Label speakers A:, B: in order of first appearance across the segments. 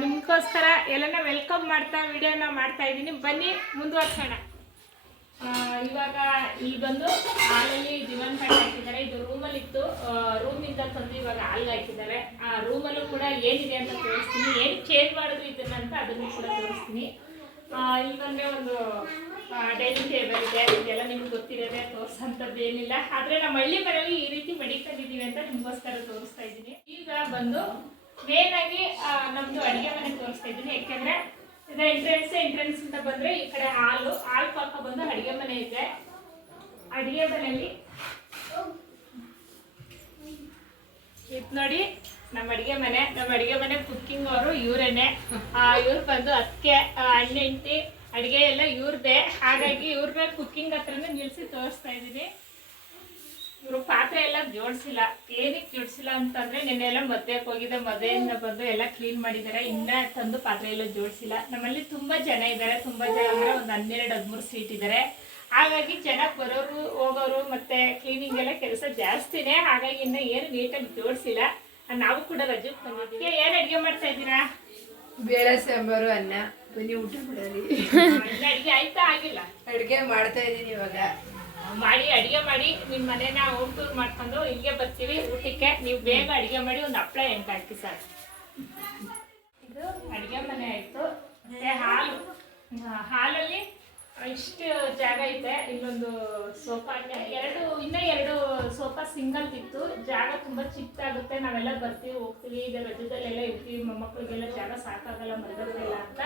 A: ನಿಮಗೋಸ್ಕರ ಎಲ್ಲನ ವೆಲ್ಕಮ್ ಮಾಡ್ತಾ ವಿಡಿಯೋನ ಮಾಡ್ತಾ ಇದ್ದೀನಿ. ಬನ್ನಿ, ಮುಂದುವರ್ಸೋಣ. ಇವಾಗ ಇಲ್ಲಿ ಬಂದು ಹಾಲಲ್ಲಿ ದಿವಾನ್ ಕಟ್ಟೆ ಹಾಕಿದ್ದಾರೆ. ಇದು ರೂಮಲ್ಲಿ ಇತ್ತು. ರೂಮಿಂದ ತಂದು ಇವಾಗ ಹಾಲ್ಗೆ ಹಾಕಿದ್ದಾರೆ. ಆ ರೂಮಲ್ಲೂ ಕೂಡ ಏನಿದೆ ಅಂತ ತೋರಿಸ್ತೀನಿ. ಏನು ಚೇಂಜ್ ಮಾಡಿದ್ರು ಇದನ್ನ ಅಂತ ಅದನ್ನು ಕೂಡ ತೋರಿಸ್ತೀನಿ. ಇಲ್ಲಿ ಬಂದರೆ ಒಂದು ಡೈನಿಂಗ್ ಟೇಬಲ್ ಇದೆ. ಇದೆಲ್ಲ ನಿಮ್ಗೆ ಗೊತ್ತಿರೋದೆ ತೋರಿಸೋಂಥದ್ದು ಏನಿಲ್ಲ. ಆದರೆ ನಮ್ಮ ಹಳ್ಳಿ ಮನೆಯಲ್ಲಿ ಈ ರೀತಿ ಮಡಿಕೊಂಡಿದ್ದೀವಿ ಅಂತ ನಿಮಗೋಸ್ಕರ ತೋರಿಸ್ತಾ ಇದ್ದೀನಿ. ಈಗ ಬಂದು ಮೇನ್ ಆಗಿ ನಮ್ದು ಅಡಿಗೆ ಮನೆ ತೋರಿಸ್ತಾ ಇದ್ದೀನಿ. ಯಾಕೆಂದ್ರೆ ಇದು ಎಂಟ್ರೆನ್ಸ್ ಎಂಟ್ರೆನ್ಸ್ ಅಂತ ಬಂದ್ರೆ ಈ ಕಡೆ ಹಾಲು, ಹಾಲ್ ಪಕ್ಕ ಬಂದು ಅಡಿಗೆ ಮನೆ ಇದೆ. ಅಡಿಗೆ ಮನೆಯಲ್ಲಿ ಇದು ನೋಡಿ, ನಮ್ಮ ಅಡಿಗೆ ಮನೆ. ನಮ್ಮ ಅಡಿಗೆ ಮನೆ ಕುಕ್ಕಿಂಗ್ ಅವರು ಇವರೇನೆ. ಇವ್ರು ಬಂದು ಅಕ್ಕೆ ಅಣ್ಣ ಅಡಿಗೆ ಎಲ್ಲ ಇವ್ರದೇ. ಹಾಗಾಗಿ ಇವ್ರನ್ನ ಕುಕ್ಕಿಂಗ್ ಹತ್ರನೇ ನಿಲ್ಸಿ ತೋರಿಸ್ತಾ ಇದ್ದೀನಿ. ಇವರು ಪಾತ್ರೆ ಎಲ್ಲ ಜೋಡಿಸಿಲ್ಲ ಏನಕ್ಕೆ ಜೋಡಿಸಿಲ್ಲ ಅಂತಂದ್ರೆ ನಿನ್ನೆ ಎಲ್ಲ ಮದ್ವೆಗೆ ಹೋಗಿದ್ದೆ ಮದುವೆಯಿಂದ ಬಂದು ಎಲ್ಲ ಕ್ಲೀನ್ ಮಾಡಿದ್ದಾರೆ ಇನ್ನ ತಂದು ಪಾತ್ರೆ ಎಲ್ಲ ಜೋಡಿಸಿಲ್ಲ. ನಮ್ಮಲ್ಲಿ ತುಂಬಾ ಜನ ಇದ್ದಾರೆ ತುಂಬಾ ಜನ ಅಂದ್ರೆ ಒಂದು ಹನ್ನೆರಡು ಹದಿಮೂರು ಸೀಟ್ ಇದ್ದಾರೆ ಹಾಗಾಗಿ ಜನ ಬರೋರು ಹೋಗೋರು ಮತ್ತೆ ಕ್ಲೀನಿಂಗ್ ಎಲ್ಲ ಕೆಲಸ ಜಾಸ್ತಿನೇ ಹಾಗಾಗಿ ಇನ್ನ ಏನು ನೀಟಾಗಿ ಜೋಡಿಸಿಲ್ಲ. ನಾವು ಕೂಡ ರಜಕ್ಕೆ ಬಂದಿದ್ದೀವಿ. ಏನ್ ಅಡ್ಗೆ ಮಾಡ್ತಾ ಇದ್ದೀರಾ?
B: ಬೇಳೆ ಸಾಂಬಾರು ಅನ್ನ. ಬನ್ನಿ ಊಟ
A: ಮಾಡಿ ಅಡ್ಗೆ ಆಯ್ತಾ ಆಗಿಲ್ಲ?
B: ಅಡ್ಗೆ ಮಾಡ್ತಾ ಇದ್ದೀನಿ ಇವಾಗ.
A: ಮಾಡಿ, ಅಡಿಗೆ ಮಾಡಿ ನಿಮ್ಮ ಮನೇನ ಹೋಮ್ ಟೂರ್ ಮಾಡ್ಕೊಂಡು ಇಲ್ಲಿಗೆ ಬರ್ತೀವಿ. ಊಟಕ್ಕೆ ನೀವು ಬೇಗ ಅಡಿಗೆ ಮಾಡಿ ಒಂದು ಹಪ್ಪಳ ಎಂಟು ಹಾಕಿ ಸರ್ ಇದು ಅಡಿಗೆ ಮನೆ ಆಯಿತು. ಹಾಲು ಹಾಲಲ್ಲಿ ಇಷ್ಟು ಜಾಗ ಐತೆ. ಇಲ್ಲೊಂದು ಸೋಫಾ ಎರಡು, ಇನ್ನ ಎರಡು ಸೋಫಾ ಸಿಂಗಲ್ ಇತ್ತು. ಜಾಗ ತುಂಬಾ ಚಿಕ್ಕದಾಗುತ್ತೆ. ನಾವೆಲ್ಲ ಬರ್ತೀವಿ, ಹೋಗ್ತೀವಿ. ಈಗ ರಜದಲ್ಲೆಲ್ಲ ಇರ್ತೀವಿ. ಮೊಮ್ಮಕ್ಕಳಿಗೆಲ್ಲ ಜಾಗ ಸಾಕಾಗಲ್ಲ ಮರದಲ್ಲ ಅಂತ.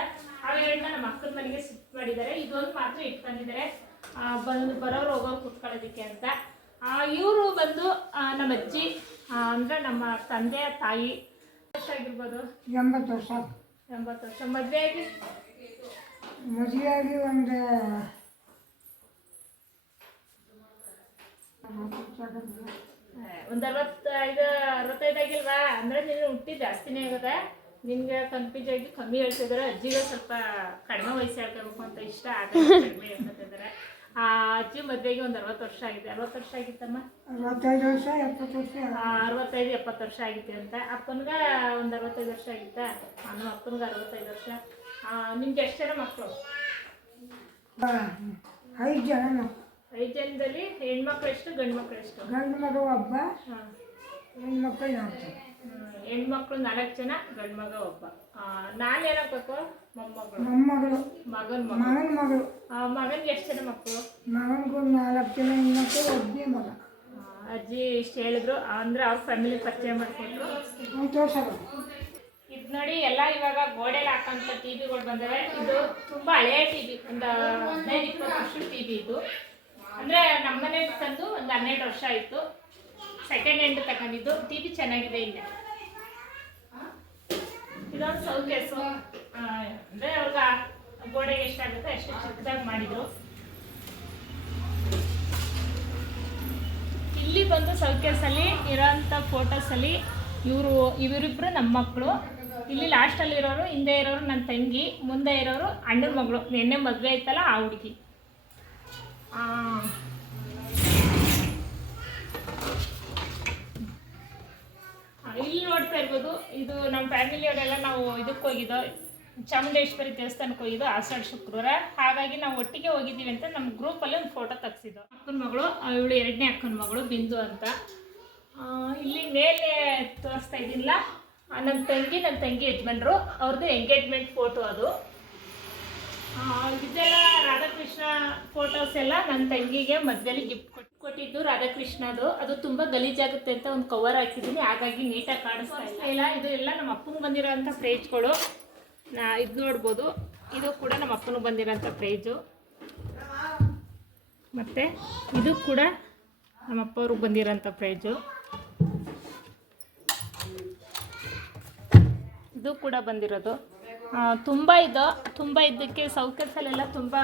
A: ಅವೆರಡನ್ನ ನಮ್ಮ ಅಕ್ಕನ ಮನೆಗೆ ಶಿಫ್ಟ್ ಮಾಡಿದ್ದಾರೆ. ಇದೊಂದು ಮಾತ್ರ ಇಟ್ಕೊಂಡಿದ್ದಾರೆ. ಬಂದು ಬರೋರು ಹೋಗೋರು ಕುತ್ಕೊಳ್ಳೋದಕ್ಕೆ ಅಂತ. ಇವರು ಬಂದು ನಮ್ಮ ಅಜ್ಜಿ ಅಂದರೆ ನಮ್ಮ ತಂದೆ ತಾಯಿ ವರ್ಷ ಆಗಿರ್ಬೋದು?
C: ಎಂಬತ್ತು ವರ್ಷ.
A: ಎಂಬತ್ತು ವರ್ಷ. ಮದುವೆ ಆಗಿ?
C: ಮದುವೆಯಾಗಿ ಒಂದು
A: ಒಂದು ಅರವತ್ತೈದು ಅರವತ್ತೈದು ಆಗಿಲ್ವಾ? ಅಂದ್ರೆ ನೀನು ಹುಟ್ಟಿ ಜಾಸ್ತಿನೇ ಆಗದ ನಿನ್ಗೆ ಕನ್ಫ್ಯೂಸ್ ಆಗಿ ಕಮ್ಮಿ ಹೇಳ್ತಿದಾರೆ. ಅಜ್ಜಿಗೆ ಸ್ವಲ್ಪ ಕಡಿಮೆ ವಯಸ್ಸು ಹೇಳ್ಕೋಬೇಕು ಅಂತ ಇಷ್ಟ ಆಗ್ತದೆ ಕಡಿಮೆ ಹೇಳ್ಕೊತಿದ್ದಾರೆ ಆ ಅಜ್ಜಿ ಮದುವೆಗೆ ಒಂದು ಅರವತ್ತು ವರ್ಷ ಆಗಿದೆ. ಅರವತ್ತು ವರ್ಷ ಆಗಿತ್ತಮ್ಮ?
C: ಅರವತ್ತೈದು ವರ್ಷ ಎಪ್ಪತ್ತು ವರ್ಷ.
A: ಅರವತ್ತೈದು ಎಪ್ಪತ್ತು ವರ್ಷ ಆಗಿದೆ ಅಂತ. ಅಪ್ಪನ್ಗ ಒಂದು ಅರವತ್ತೈದು ವರ್ಷ ಆಗಿತ್ತ? ನಾನು ಅಪ್ಪನ್ಗ ಅರವತ್ತೈದು ವರ್ಷ. ಆ, ನಿಮ್ಗೆ ಎಷ್ಟು ಜನ ಮಕ್ಕಳು
C: ಐದು ಜನ
A: ಐದು ಜನದಲ್ಲಿ ಹೆಣ್ಮಕ್ಳು ಎಷ್ಟು ಗಂಡು ಮಕ್ಳು ಎಷ್ಟು?
C: ಗಂಡು ಮಗು ಒಬ್ಬ ಹೆಣ್ಮಕ್ಳು ನಾಲ್ಕು.
A: ಹೆಣ್ಮಕ್ಳು ನಾಲ್ಕು ಜನ ಗಂಡು ಮಗ ಒಬ್ಬ. ನಾನು ಏನಾಗಬೇಕು ಮೊಮ್ಮಗಳು.
C: ಮೊಮ್ಮಗಳು.
A: ಮಗನ ಮಗ.
C: ಮಗನ ಮಗಳು.
A: ಮಗನಿಗೆ ಎಷ್ಟು ಜನ ಮಕ್ಕಳು?
C: ಮಗನಿಗೂ ನಾಲ್ಕು ಜನ ಹೆಣ್ಮಕ್ಳು ಒಬ್ಬನೇ ಮಗ.
A: ಅಜ್ಜಿ ಇಷ್ಟು ಹೇಳಿದ್ರು. ಅಂದ್ರೆ ಅವ್ರ ಫ್ಯಾಮಿಲಿ ಪರಿಚಯ ಮಾಡಿಕೊಟ್ರು. ಇದು ನೋಡಿ ಎಲ್ಲ ಇವಾಗ ಗೋಡೆಲಿ ಹಾಕೋಂಥ ಟಿ ವಿಗಳು ಬಂದವೆ. ಇದು ತುಂಬ ಹಳೆಯ ಟಿ ವಿ ಒಂದು ಹದಿನೈದು ಇಪ್ಪತ್ತು ವರ್ಷದ ಟಿ ವಿ ಇದು. ಅಂದರೆ ನಮ್ಮನೆ ತಂದು ಒಂದು ಹನ್ನೆರಡು ವರ್ಷ ಆಯಿತು. ಸೆಕೆಂಡ್ ಹ್ಯಾಂಡ್ ತಗೊಂಡಿದ್ದು. ಟಿ ವಿ ಚೆನ್ನಾಗಿದೆ ಇಲ್ಲ. ಇದೊಂದು ಸೌಕೇಸು ಅಂದರೆ ಅವ್ರಿಗೆ ಗೋಡೆಗೆ ಎಷ್ಟಾಗುತ್ತೆ ಅಷ್ಟು ಚಿಕ್ಕದಾಗಿ ಮಾಡಿದ್ರು. ಇಲ್ಲಿ ಬಂದು ಸೌಕೇಸಲ್ಲಿ ಇರೋಂಥ ಫೋಟೋಸಲ್ಲಿ ಇವರು ಇವರಿಬ್ಬರು ನಮ್ಮ ಮಕ್ಕಳು ಇಲ್ಲಿ ಲಾಸ್ಟಲ್ಲಿ ಇರೋರು, ಹಿಂದೆ ಇರೋರು ನನ್ನ ತಂಗಿ, ಮುಂದೆ ಇರೋರು ಅಣ್ಣನ ಮಗಳು. ನಿನ್ನೆ ಮದುವೆ ಆಯ್ತಲ್ಲ ಆ ಹುಡುಗಿ. ಇಲ್ಲಿ ನೋಡ್ತಾ ಇರ್ಬೋದು, ಇದು ನಮ್ಮ ಫ್ಯಾಮಿಲಿಯವರೆಲ್ಲ ನಾವು ಇದಕ್ಕೆ ಹೋಗಿದ್ದೋ, ಚಾಮುಂಡೇಶ್ವರಿ ದೇವಸ್ಥಾನಕ್ಕೆ ಹೋಗಿದ್ದು ಆಷಾಢ ಶುಕ್ರವಾರ. ಹಾಗಾಗಿ ನಾವು ಒಟ್ಟಿಗೆ ಹೋಗಿದ್ದೀವಿ ಅಂತ ನಮ್ಮ ಗ್ರೂಪಲ್ಲಿ ಒಂದು ಫೋಟೋ ತೆಗ್ಸಿದ್ದು. ಅಕ್ಕನ ಮಗಳು ಇವಳು ಎರಡನೇ ಅಕ್ಕನ ಮಗಳು, ಬಿಂದು ಅಂತ. ಇಲ್ಲಿ ಮೇಲೆ ತೋರಿಸ್ತಾ ಇದ್ದಿಲ್ಲ ನನ್ನ ತಂಗಿ ನನ್ನ ತಂಗಿ ಯಜಮಾನ್ರು ಅವ್ರದ್ದು ಎಂಗೇಜ್ಮೆಂಟ್ ಫೋಟೋ ಅದು. ಇದೆಲ್ಲ ರಾಧಾಕೃಷ್ಣ ಫೋಟೋಸ್ ಎಲ್ಲ ನನ್ನ ತಂಗಿಗೆ ಮಧ್ಯದಲ್ಲಿ ಗಿಫ್ಟ್ ಕೊಟ್ಟು ಕೊಟ್ಟಿದ್ದು ರಾಧಾಕೃಷ್ಣದು. ಅದು ತುಂಬ ಗಲೀಜಾಗುತ್ತೆ ಅಂತ ಒಂದು ಕವರ್ ಹಾಕಿದ್ದೀನಿ. ಹಾಗಾಗಿ ನೀಟಾಗಿ ಕಾಣಿಸ್ತಾ ಇಲ್ಲ. ಇದು ಎಲ್ಲ ನಮ್ಮ ಅಪ್ಪನಿಗೆ ಬಂದಿರೋಂಥ ಪ್ರೈಜ್ಗಳು ನಾ ಇದು ನೋಡ್ಬೋದು. ಇದು ಕೂಡ ನಮ್ಮ ಅಪ್ಪನಿಗೆ ಬಂದಿರೋಂಥ ಫ್ರೇಜು ಮತ್ತು ಇದು ಕೂಡ ನಮ್ಮ ಅಪ್ಪವ್ರಿಗೆ ಬಂದಿರೋಂಥ ಪ್ರೈಜು ಇದು ಕೂಡ ಬಂದಿರೋದು. ತುಂಬ ಇದು, ತುಂಬ ಇದ್ದಕ್ಕೆ ಸೌಕರ್ಯದಲ್ಲೆಲ್ಲ ತುಂಬ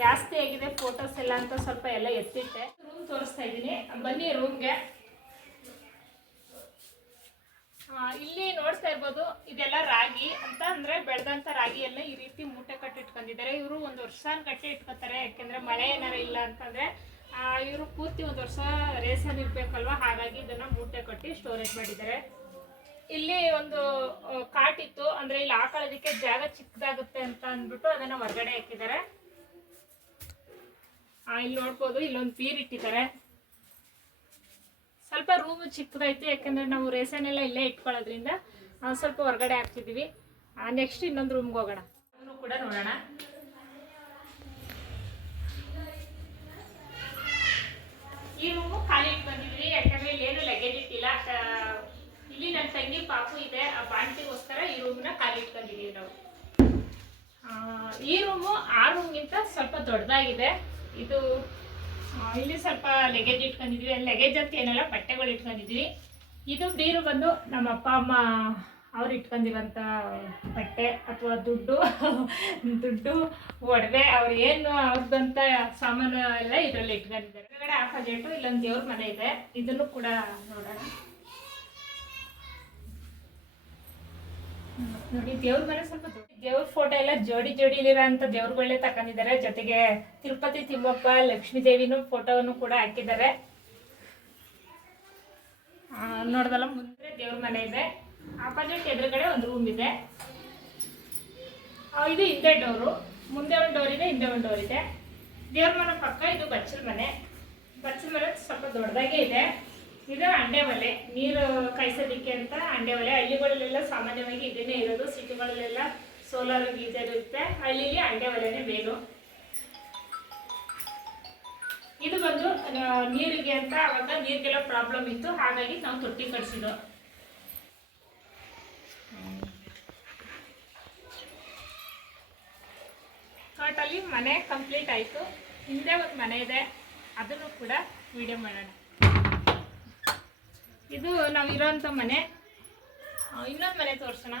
A: ಜಾಸ್ತಿ ಆಗಿದೆ ಫೋಟೋಸ್ ಎಲ್ಲ ಅಂತ ಸ್ವಲ್ಪ ಎಲ್ಲ ಎತ್ತಿಟ್ಟೆ. ರೂಮ್ ತೋರಿಸ್ತಾ ಇದ್ದೀನಿ. ಬನ್ನಿ ರೂಮ್ಗೆ ಇಲ್ಲಿ ನೋಡ್ತಾ ಇರ್ಬೋದು, ಇದೆಲ್ಲ ರಾಗಿ ಅಂತ ಅಂದ್ರೆ ಬೆಳೆದಂತ ರಾಗಿಯನ್ನ ಈ ರೀತಿ ಮೂಟೆ ಕಟ್ಟಿ ಇಟ್ಕೊಂಡಿದ್ದಾರೆ. ಇವರು ಒಂದು ವರ್ಷ ಕಟ್ಟಿ ಇಟ್ಕೊತಾರೆ, ಯಾಕೆಂದ್ರೆ ಮಳೆ ಏನಾರ ಇಲ್ಲ ಅಂತಂದ್ರೆ ಇವರು ಪೂರ್ತಿ ಒಂದು ವರ್ಷ ರೇಸನ್ ಇರ್ಬೇಕಲ್ವಾ, ಹಾಗಾಗಿ ಇದನ್ನ ಮೂಟೆ ಕಟ್ಟಿ ಸ್ಟೋರೇಜ್ ಮಾಡಿದ್ದಾರೆ. ಇಲ್ಲಿ ಒಂದು ಕಾಟಿತ್ತು ಅಂದ್ರೆ ಇಲ್ಲಿ ಹಾಕೊಳ್ಳೋದಕ್ಕೆ ಜಾಗ ಚಿಕ್ಕದಾಗುತ್ತೆ ಅಂತ ಅಂದ್ಬಿಟ್ಟು ಅದನ್ನ ಹೊರಗಡೆ ಹಾಕಿದ್ದಾರೆ. ಇಲ್ಲಿ ನೋಡ್ಬೋದು, ಇಲ್ಲೊಂದು ಪೀರ್ ಇಟ್ಟಿದ್ದಾರೆ. ಸ್ವಲ್ಪ ರೂಮ್ ಚಿಕ್ಕದಾಯ್ತು ಯಾಕಂದ್ರೆ ನಾವು ರೇಸನ್ ಎಲ್ಲ ಇಲ್ಲೇ ಇಟ್ಕೊಳ್ಳೋದ್ರಿಂದ ಸ್ವಲ್ಪ ಹೊರಗಡೆ ಹಾಕ್ತಿದೀವಿ. ನೆಕ್ಸ್ಟ್ ಇನ್ನೊಂದು ರೂಮ್ಗೆ ಹೋಗೋಣ. ಅದನ್ನು ಕೂಡ ನೋಡೋಣ. ಈ ರೂಮು ಖಾಲಿ ಇಟ್ಟು ಬಂದಿದ್ವಿ ಯಾಕಂದ್ರೆ ಇಲ್ಲಿ ಏನು ಲಗೇಜ್ ಇಟ್ಟಿಲ್ಲ. ಇಲ್ಲಿ ನನ್ನ ತಂಗಿ ಪಾಪು ಇದೆ, ಆ ಬಾಂಟಿಗೋಸ್ಕರ ಈ ರೂಮ್ನ ಖಾಲಿ ಇಟ್ಟು ಬಂದಿದೀವಿ ನಾವು. ಈ ರೂಮು ಆ ರೂಮ್ಗಿಂತ ಸ್ವಲ್ಪ ದೊಡ್ಡದಾಗಿದೆ. ಇದು ಇಲ್ಲಿ ಸ್ವಲ್ಪ ಲಗೇಜ್ ಇಟ್ಕೊಂಡಿದ್ವಿ. ಲಗೇಜ್ ಅಂತ ಏನಲ್ಲ, ಬಟ್ಟೆಗಳು ಇಟ್ಕೊಂಡಿದ್ವಿ. ಇದು ಬೀರು ಬಂದು ನಮ್ಮ ಅಪ್ಪ, ಅಮ್ಮ ಅವ್ರು ಇಟ್ಕೊಂಡಿರೋಂಥ ಬಟ್ಟೆ ಅಥವಾ ದುಡ್ಡು ದುಡ್ಡು, ಒಡವೆ, ಅವ್ರು ಏನು ಅವ್ರದ್ದಂಥ ಸಾಮಾನು ಎಲ್ಲ ಇದರಲ್ಲಿ ಇಟ್ಕೊಂಡಿದ್ದಾರೆ. ಹೊರಗಡೆ ಆಪೋಸಿಟು ಇಲ್ಲೊಂದು ದೇವ್ರ ಮನೆ ಇದೆ. ಇದನ್ನು ಕೂಡ ನೋಡೋಣ. ನೋಡಿ, ದೇವ್ರ ಮನೆ ಸ್ವಲ್ಪ ದೇವ್ರ ಫೋಟೋ ಎಲ್ಲ ಜೋಡಿ ಜೋಡಿಲಿರೋ ಅಂತ ದೇವ್ರುಗಳೇ ತಕೊಂಡಿದ್ದಾರೆ ಜೊತೆಗೆ ತಿರುಪತಿ ತಿಮ್ಮಪ್ಪ, ಲಕ್ಷ್ಮೀ ದೇವಿನೂ ಫೋಟೋವನ್ನು ಕೂಡ ಹಾಕಿದ್ದಾರೆ. ನೋಡ್ದಲ್ಲ, ಮುಂದೆ ದೇವ್ರ ಮನೆ ಇದೆ. ಆಪೋಸಿಟ್ ಎದುರುಗಡೆ ಒಂದು ರೂಮ್ ಇದೆ. ಇದು ಹಿಂದೆ ಡೋರು. ಮುಂದೆ ಒಂದು ಡೋರ್ ಇದೆ, ಹಿಂದೆ ಒಂದು ಡೋರ್ ಇದೆ. ದೇವ್ರ ಮನೆ ಪಕ್ಕ ಇದು ಬಚ್ಚಲ ಮನೆ. ಬಚ್ಚಲ ಮನೆ ಸ್ವಲ್ಪ ದೊಡ್ಡದಾಗೆ ಇದೆ. ಇದು ಅಂಡೆ ಒಲೆ. ನೀರು ಕಾಯಿಸೋದಿಕ್ಕೆ ಅಂತ ಅಂಡೆ ಒಲೆ. ಹಳ್ಳಿಗಳಲ್ಲೆಲ್ಲ ಸಾಮಾನ್ಯವಾಗಿ ಇದನ್ನೇ ಇರೋದು. ಸಿಟಿಗಳಲ್ಲೆಲ್ಲ ಸೋಲಾರ್ ಗೀಜರ್ ಇರುತ್ತೆ. ಹಳ್ಳಿಲಿ ಅಂಡೆ ಒಲೆನೇ ಮೇನು ಇದು ಬಂದು ನೀರಿಗೆ ಅಂತ ಅವಾಗ ನೀರಿಗೆಲ್ಲ ಪ್ರಾಬ್ಲಮ್ ಇತ್ತು. ಹಾಗಾಗಿ ನಾವು ತೊಟ್ಟಿ ಕಟ್ಸಿದ್ದು. ಟೋಟಲಿ ಮನೆ ಕಂಪ್ಲೀಟ್ ಆಯಿತು. ಹಿಂದೆ ಒಂದು ಮನೆ ಇದೆ. ಅದನ್ನು ಕೂಡ ವಿಡಿಯೋ ಮಾಡೋಣ. ಇದು ನಾವು ಇರೋಂಥ ಮನೆ. ಇನ್ನೊಂದು ಮನೆ ತೋರಿಸೋಣ.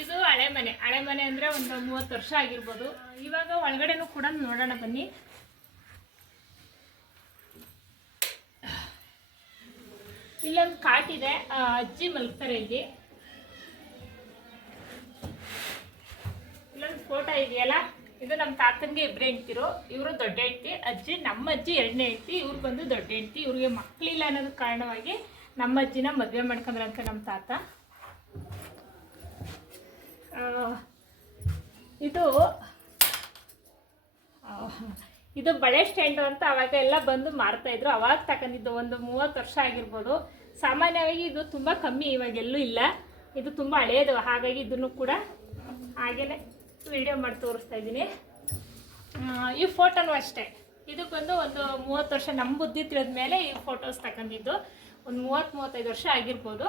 A: ಇದು ಹಳೆ ಮನೆ. ಹಳೆ ಮನೆ ಅಂದರೆ ಒಂದು ಮೂವತ್ತು ವರ್ಷ ಆಗಿರ್ಬೋದು. ಇವಾಗ ಒಳಗಡೆನೂ ಕೂಡ ನೋಡೋಣ ಬನ್ನಿ. ಇಲ್ಲೊಂದು ಕಾಟಿದೆ ಅಜ್ಜಿ ಮಲಗ್ತಾರೆ ಇಲ್ಲಿ. ಇಲ್ಲೊಂದು ಫೋಟೋ ಇದೆಯಲ್ಲ? ಇದು ನಮ್ಮ ತಾತನಿಗೆ ಇಬ್ಬರು ಹೆಂಡ್ತಿರು. ಇವರು ದೊಡ್ಡ ಹೆಂಡ್ತಿ, ಅಜ್ಜಿ, ನಮ್ಮ ಅಜ್ಜಿ ಎರಡನೇ ಹೆಂಡ್ತಿ. ಇವ್ರು ಬಂದು ದೊಡ್ಡ ಹೆಂಡ್ತಿ. ಇವ್ರಿಗೆ ಮಕ್ಕಳಿಲ್ಲ ಅನ್ನೋದು ಕಾರಣವಾಗಿ ನಮ್ಮ ಅಜ್ಜಿನ ಮದುವೆ ಮಾಡ್ಕೊಂಡ್ರಂತೆ ನಮ್ಮ ತಾತ. ಇದು ಇದು ಬಳೆ ಸ್ಟ್ಯಾಂಡು ಅಂತ ಅವಾಗ ಎಲ್ಲ ಬಂದು ಮಾರ್ತಾ ಇದ್ರು. ಅವಾಗ ತಗೊಂಡಿದ್ದು ಒಂದು ಮೂವತ್ತು ವರ್ಷ ಆಗಿರ್ಬೋದು. ಸಾಮಾನ್ಯವಾಗಿ ಇದು ತುಂಬ ಕಮ್ಮಿ ಇವಾಗೆಲ್ಲೂ ಇಲ್ಲ. ಇದು ತುಂಬ ಹಳೆಯದು ಹಾಗಾಗಿ ಇದನ್ನು ಕೂಡ ಹಾಗೇನೆ ವಿಡಿಯೋ ಮಾಡಿ ತೋರಿಸ್ತಾ ಇದ್ದೀನಿ. ಈ ಫೋಟೋನು ಅಷ್ಟೇ. ಇದಕ್ಕೊಂದು ಒಂದು ಮೂವತ್ತು ವರ್ಷ ನಮ್ಮ ಬುದ್ಧಿ ತಿಳಿದ ಮೇಲೆ ಈ ಫೋಟೋಸ್ ತಗೊಂಡಿದ್ದು. ಒಂದು ಮೂವತ್ತು, ಮೂವತ್ತೈದು ವರ್ಷ ಆಗಿರ್ಬೋದು.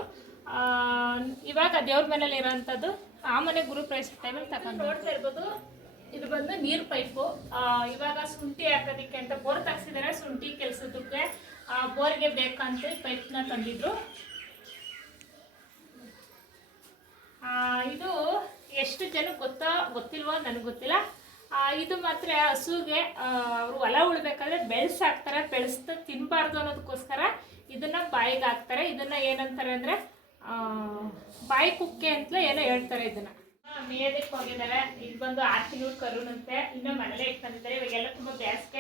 A: ಇವಾಗ ದೇವ್ರ ಮನೇಲಿ ಇರೋವಂಥದ್ದು ಆ ಮನೆ ಗುರು ಪ್ರೈಸ್ ಟೈಮಲ್ಲಿ ತಗೊಂಡು ನೋಡ್ತಾ ಇರ್ಬೋದು, ಇದು ಬಂದು ನೀರು ಪೈಪು. ಇವಾಗ ಶುಂಠಿ ಹಾಕೋದಕ್ಕೆ ಅಂತ ಬೋರ್ ತಗ್ಸಿದ್ದಾರೆ ಶುಂಠಿ ಕೆಲಸದಕ್ಕೆ ಬೋರ್ಗೆ ಬೇಕಂತ ಪೈಪ್ನ ತಂದಿದ್ರು. ಇದು ಎಷ್ಟು ಜನಕ್ಕೆ ಗೊತ್ತಾ, ಗೊತ್ತಿಲ್ವೋ ನನಗೆ ಗೊತ್ತಿಲ್ಲ. ಇದು ಮಾತ್ರ ಹಸುಗೆ ಅವರು ಹೊಲ ಉಳ್ಬೇಕಾದ್ರೆ ಹಾಕ್ತಾರೆ ಬೆಳೆಸ್ತಾ ತಿನ್ನಬಾರ್ದು ಅನ್ನೋದಕ್ಕೋಸ್ಕರ ಇದನ್ನ ಬಾಯಿಗೆ ಹಾಕ್ತಾರೆ. ಇದನ್ನ ಏನಂತಾರೆ ಅಂದ್ರೆ ಬಾಯಿ ಕುಕ್ಕೆ ಅಂತಲೇ ಏನೋ ಹೇಳ್ತಾರೆ ಇದನ್ನ. ಮೇದಕ್ಕೆ ಹೋಗಿದ್ದಾರೆ. ಇಲ್ಲಿ ಬಂದು ಆರು ತಿಂಗಳು ಕರುನಂತೆ ಇನ್ನೂ ಮನೇಲೆ ಇಟ್ಕೊಂಡಿದ್ದಾರೆ ಇವಾಗೆಲ್ಲ ತುಂಬ ಬೇಸಿಗೆ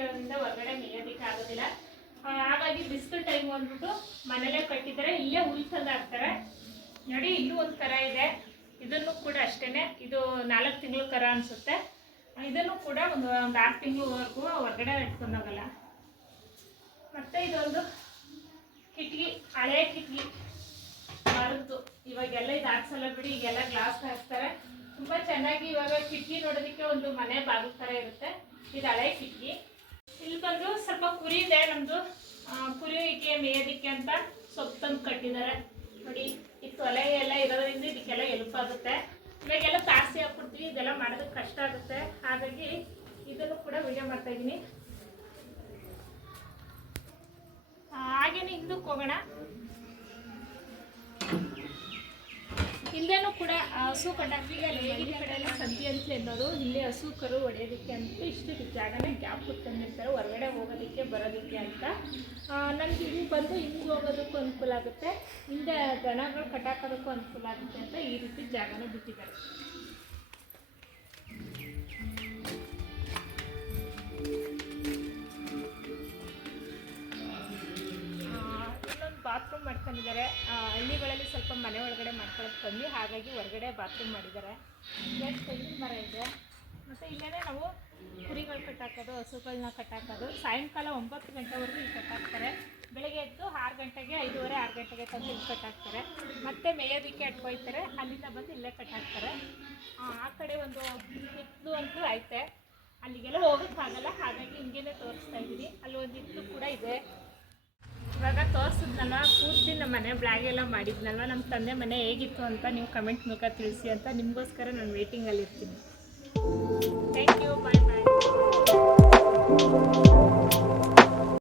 A: ಇರೋದ್ರಿಂದ ಹೊರಗಡೆ ಮೇಯೋದಕ್ಕೆ ಆಗೋದಿಲ್ಲ. ಹಾಗಾಗಿ ಬಿಸಿಲು ಟೈಮ್ ಅಂದ್ಬಿಟ್ಟು ಮನೇಲೆ ಕಟ್ಟಿದ್ದಾರೆ. ಇಲ್ಲೇ ಹುಲ್ ಹಾಕ್ತಾರೆ ನೋಡಿ ಇನ್ನೂ ಒಂದು ಕರ ಇದೆ. ಇದನ್ನು ಕೂಡ ಅಷ್ಟೇನೆ, ಇದು ನಾಲ್ಕು ತಿಂಗಳು ಕರ ಅನಿಸುತ್ತೆ. ಇದನ್ನು ಕೂಡ ಒಂದು ಒಂದು ಆರು ತಿಂಗಳವರೆಗೂ ಹೊರಗಡೆ ಇಟ್ಕೊಂಡು ಹೋಗಲ್ಲ ಮತ್ತೆ ಇದೊಂದು ಕಿಟಕಿ, ಹಳೆ ಕಿಟಕಿ ಮರದ್ದು ಇವಾಗೆಲ್ಲ ಇದು ಹಾಕ್ಸಲ್ಲ ಬಿಡಿ, ಈಗೆಲ್ಲ ಗ್ಲಾಸ್ ಹಾಕ್ತಾರೆ ತುಂಬ ಚೆನ್ನಾಗಿ ಇವಾಗ ಕಿಟಕಿ ನೋಡೋದಕ್ಕೆ ಒಂದು ಮನೆ ಬಾಗಿಲು ಥರ ಇರುತ್ತೆ. ಇದು ಹಳೆ ಕಿಟಕಿ. ಇಲ್ಲಿ ಬಂದು ಸ್ವಲ್ಪ ಕುರಿ ಇದೆ ನಮ್ಮದು ಕುರಿಗೆ ಮೇಯೋದಕ್ಕೆ ಅಂತ ಸೊಪ್ಪು ತಂದು ಕಟ್ಟಿದ್ದಾರೆ. ನೋಡಿ ಆಗುತ್ತೆ. ಇವಾಗೆಲ್ಲ ತಾಸಿ ಹಾಕ್ಬಿಡ್ತೀವಿ ಇದೆಲ್ಲ ಮಾಡೋದಕ್ಕೆ ಕಷ್ಟ ಆಗುತ್ತೆ. ಹಾಗಾಗಿ ಇದನ್ನು ಕೂಡ ವಿಡಿಯೋ ಮಾಡ್ತಾ ಇದ್ದೀನಿ. ಹಾಗೇನೆ ಹಿಂದಕ್ಕೆ ಹೋಗೋಣ. ಇಲ್ಲೇನೂ ಕೂಡ ಹಸು ಕಟ್ಟಾಕ್ತೀವಿ ಅಲ್ಲಿ ಈ ಸಂತಿ ಅಂತ ಎನ್ನೋದು ಇಲ್ಲಿ ಹಸು ಕರು ಹೊಡೆಯೋದಕ್ಕೆ ಅಂತ ಇಷ್ಟು ಜಾಗನೇ ಗ್ಯಾಪ್ ಕುತ್ಕೊಂಡಿರ್ತಾರೆ ಹೊರಗಡೆ ಹೋಗೋದಕ್ಕೆ ಬರೋದಕ್ಕೆ ಅಂತ. ನಮ್ಗೆ ಹಿಂಗೆ ಬಂದು ಹಿಂಗೆ ಹೋಗೋದಕ್ಕೂ ಅನುಕೂಲ ಆಗುತ್ತೆ, ಹಿಂದೆ ದನಗಳು ಕಟ್ಟಾಕೋದಕ್ಕೂ ಅನುಕೂಲ ಆಗುತ್ತೆ ಅಂತ ಈ ರೀತಿ ಜಾಗನ ಬಿಟ್ಟಿದ್ದಾರೆ. ಬಾತ್ರೂಮ್ ಮಾಡ್ಕೊಂಡಿದ್ದಾರೆ. ಹಳ್ಳಿಗಳಲ್ಲಿ ಸ್ವಲ್ಪ ಮನೆ ಒಳಗಡೆ ಮಾಡ್ಕೊಳ್ಳೋದು ಕಮ್ಮಿ ಹಾಗಾಗಿ ಹೊರಗಡೆ ಬಾತ್ರೂಮ್ ಮಾಡಿದ್ದಾರೆ. ಎರಡು ತೆಂಗಿನ ಮರ ಇದೆ. ಮತ್ತು ಇಲ್ಲೇ ನಾವು ಕುರಿಗಳು ಕಟ್ಟಾಕೋದು ಹಸುಗಳನ್ನ ಕಟ್ಟಾಕೋದು. ಸಾಯಂಕಾಲ ಒಂಬತ್ತು ಗಂಟೆವರೆಗೂ ಇಲ್ಲಿ ಕಟ್ಟಾಕ್ತಾರೆ. ಬೆಳಗ್ಗೆ ಎದ್ದು ಆರು ಗಂಟೆಗೆ ಐದೂವರೆ ಆರು ಗಂಟೆಗೆ ತಂದು ಇಲ್ಲಿ ಕಟ್ಟಾಕ್ತಾರೆ. ಮತ್ತೆ ಮೇಯೋದಕ್ಕೆ ಅಟ್ಕೊಯ್ತಾರೆ. ಅಲ್ಲಿಂದ ಬಂದು ಇಲ್ಲೇ ಕಟ್ಟಾಕ್ತಾರೆ. ಆ, ಆ ಕಡೆ ಒಂದು ಹಿತ್ತು ಅಂತೂ ಐತೆ. ಅಲ್ಲಿಗೆಲ್ಲ ಹೋಗೋಕ್ಕಾಗಲ್ಲ. ಹಾಗಾಗಿ ಹಿಂಗೇನೆ ತೋರಿಸ್ತಾ ಇದ್ದೀನಿ. ಅಲ್ಲಿ ಒಂದು ಇತ್ತು ಕೂಡ ಇದೆ. ಇವಾಗ ತೋರಿಸಿದ್ನಲ್ವ ಪೂರ್ತಿ ನಮ್ಮ ಮನೆ ಬ್ಲಾಗ್ ಎಲ್ಲ ಮಾಡಿದ್ನಲ್ವ? ನಮ್ಮ ತಂದೆ ಮನೆ ಹೇಗಿತ್ತು ಅಂತ ನೀವು ಕಮೆಂಟ್ ಮೂಲಕ ತಿಳಿಸಿ ಅಂತ ನಿಮಗೋಸ್ಕರ ನಾನು ವೇಟಿಂಗಲ್ಲಿ ಇರ್ತೀನಿ. Thank you bye bye